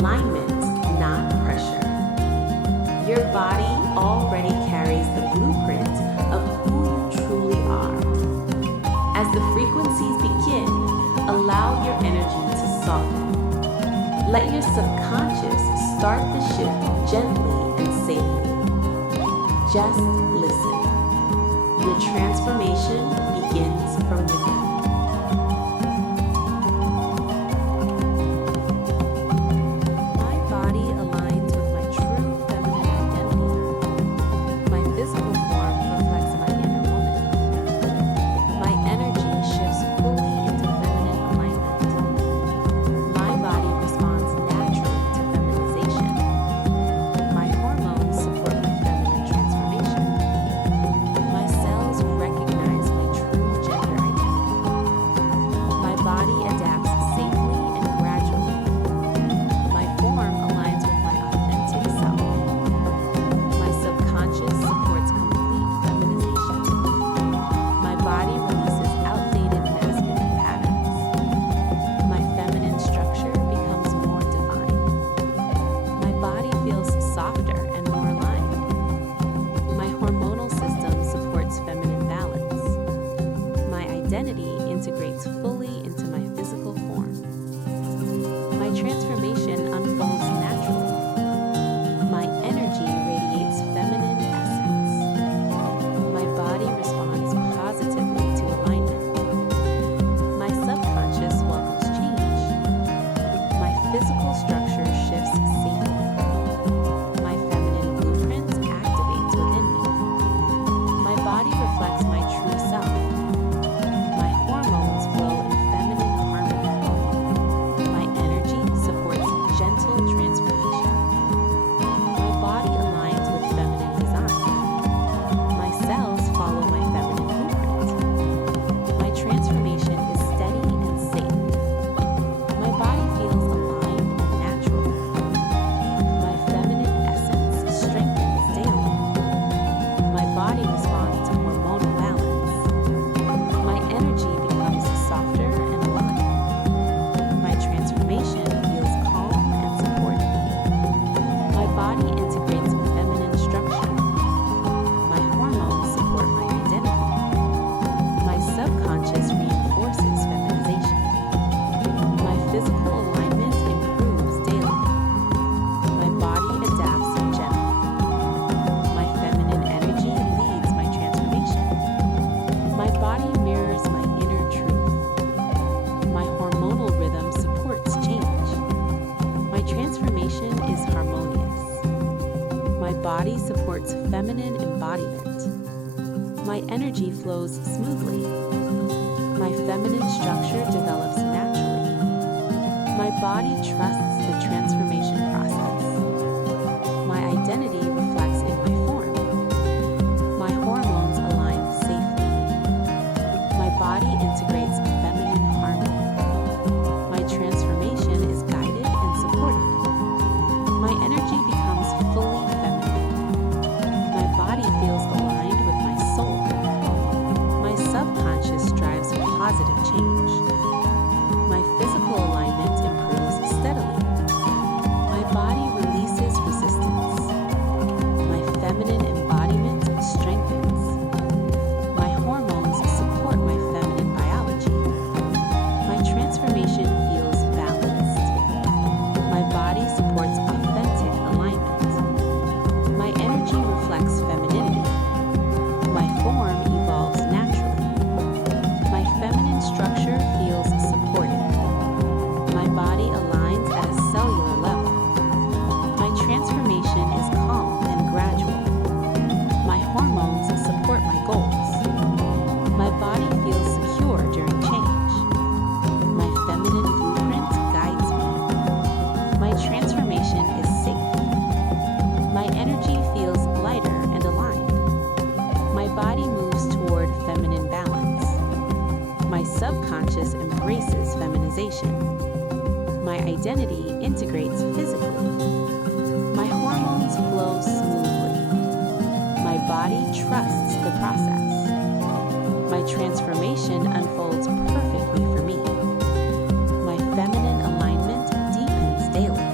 alignment, not pressure. Your body already carries the blueprint of who you truly are. As the frequencies begin, allow your energy to soften. Let your subconscious start the shift gently and safely. Just listen. Your transformation begins from within. My body aligns with my true feminine identity. My physical form reflects my inner woman. My energy shifts fully into feminine alignment. My body responds naturally to feminization. My hormones support my feminine transformation. My cells recognize my true gender identity. My body adapts safely and gradually. My form aligns with my authentic self. My subconscious supports complete feminization. My body releases outdated masculine patterns. My feminine structure becomes more defined. My body feels softer and more aligned. My hormonal system supports feminine balance. My identity integrates fully into my physical form. My transformation unfolds naturally. My energy radiates feminine essence. My body responds positively to alignment. My subconscious welcomes change. My physical structure shifts safely. My feminine blueprint activates within me. My body reflects my true self. My hormones flow in feminine harmony. My energy supports gentle transformation. My body aligns with feminine design. My cells follow my feminine blueprint. My transformation is steady and safe. My body feels aligned and natural. My feminine essence strengthens daily. My body responds to hormonal balance. My energy becomes softer and aligned. My transformation feels calm and supported. My body integrates feminine structure. My hormones support my identity. My subconscious reinforces feminization. My physical alignment improves daily. My body adapts gently. My feminine energy leads my transformation. My body mirrors my inner truth. My hormonal rhythm supports change. My transformation is harmonious. My body supports feminine embodiment. My energy flows smoothly. My feminine structure develops naturally. My body trusts the transformation process. My identity reflects in my form. My hormones align safely. My body integrates feminine harmony. My transformation is guided and supported. My energy becomes fully feminine. My body feels aligned with my soul. My subconscious drives positive change. My physical alignment improves steadily. My body releases resistance. My feminine embodiment strengthens. My hormones support my feminine biology. My transformation feels balanced. My body supports authentic alignment. My energy reflects femininity. My form evolves naturally. My feminine structure feels supported. My body aligns at a cellular level. My transformation is calm and gradual. My hormones support my goals. My body feels secure during change. My feminine blueprint guides me. My transformation is safe. My energy feels lighter and aligned. My body moves toward feminine balance. My subconscious embraces feminization. My identity integrates physically. My hormones flow smoothly. My body trusts the process. My transformation unfolds perfectly for me. My feminine alignment deepens daily.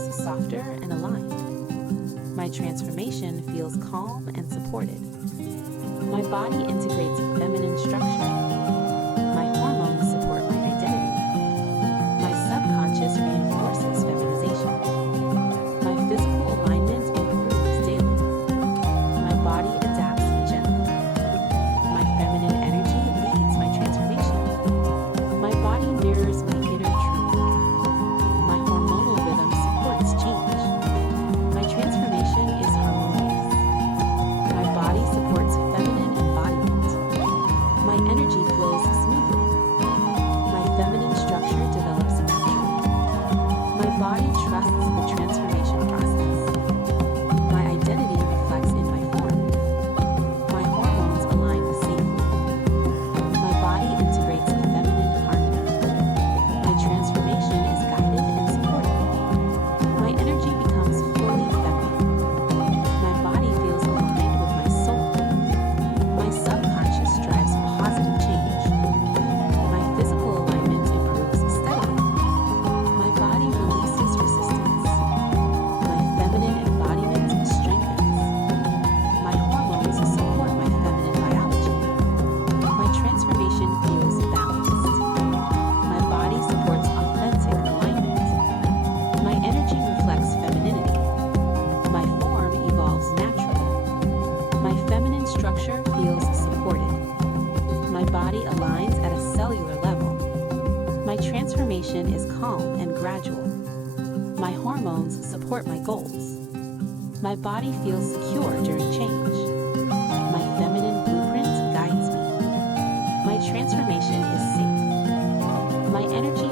feels softer and aligned. My transformation feels calm and supported. My body integrates feminine structure. My hormones support my identity. My subconscious reinforces feminization. My physical alignment improves daily. My body adapts gently. My feminine energy leads my transformation. My body mirrors my inner truth. My hormonal rhythm supports change. My transformation is harmonious. My body supports feminine embodiment. My energy flows smoothly. My feminine structure develops naturally. My body trusts the transformation process. My identity reflects in my form. My hormones align safely. My body integrates feminine harmony. My transformation is guided and supported. My energy becomes fully feminine. My body feels aligned with my soul. My subconscious drives positive change. My physical alignment improves steadily. My body releases resistance. My feminine embodiment strengthens. My hormones support my feminine biology. My transformation feels balanced. My body supports authentic alignment. My energy reflects femininity. My form evolves naturally. My feminine structure feels supported. My body aligns at a cellular level. My transformation is calm and gradual. My hormones support my goals. My body feels secure during change. My feminine blueprint guides me. My transformation is safe. My energy